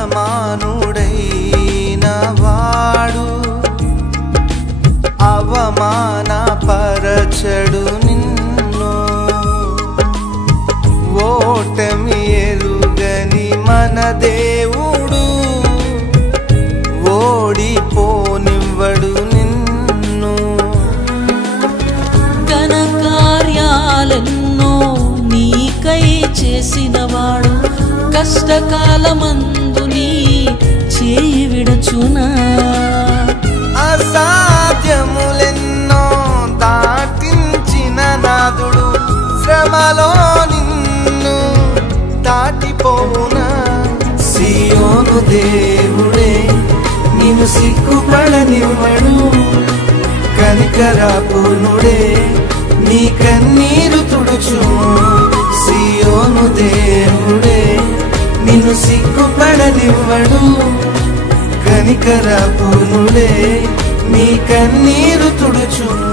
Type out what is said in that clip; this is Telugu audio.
సమానుడైన వాడు అవమానపరచడు నిన్ను. ఓటమి ఎరుగని మన దేవుడు ఓడిపోనివ్వడు నిన్ను. ఘన కార్యాలెన్నో నీకై చేసినవాడు కష్టకాలమందు నీ చేయి విడచునా. అసాధ్యములెన్నో దాటించిన నాదుడు శ్రమలో నిన్ను దాటిపోవునా. సియోను దేవుడే నిన్ను సిగ్గుపడనివ్వడు. కనికరపూర్ణుడే నీ కన్నీరు తుడుచును. సియోను దేవుడే నిన్ను సిగ్గుపడనివ్వడు. కనికరపూర్ణుడే నీ కన్నీరు తుడుచును.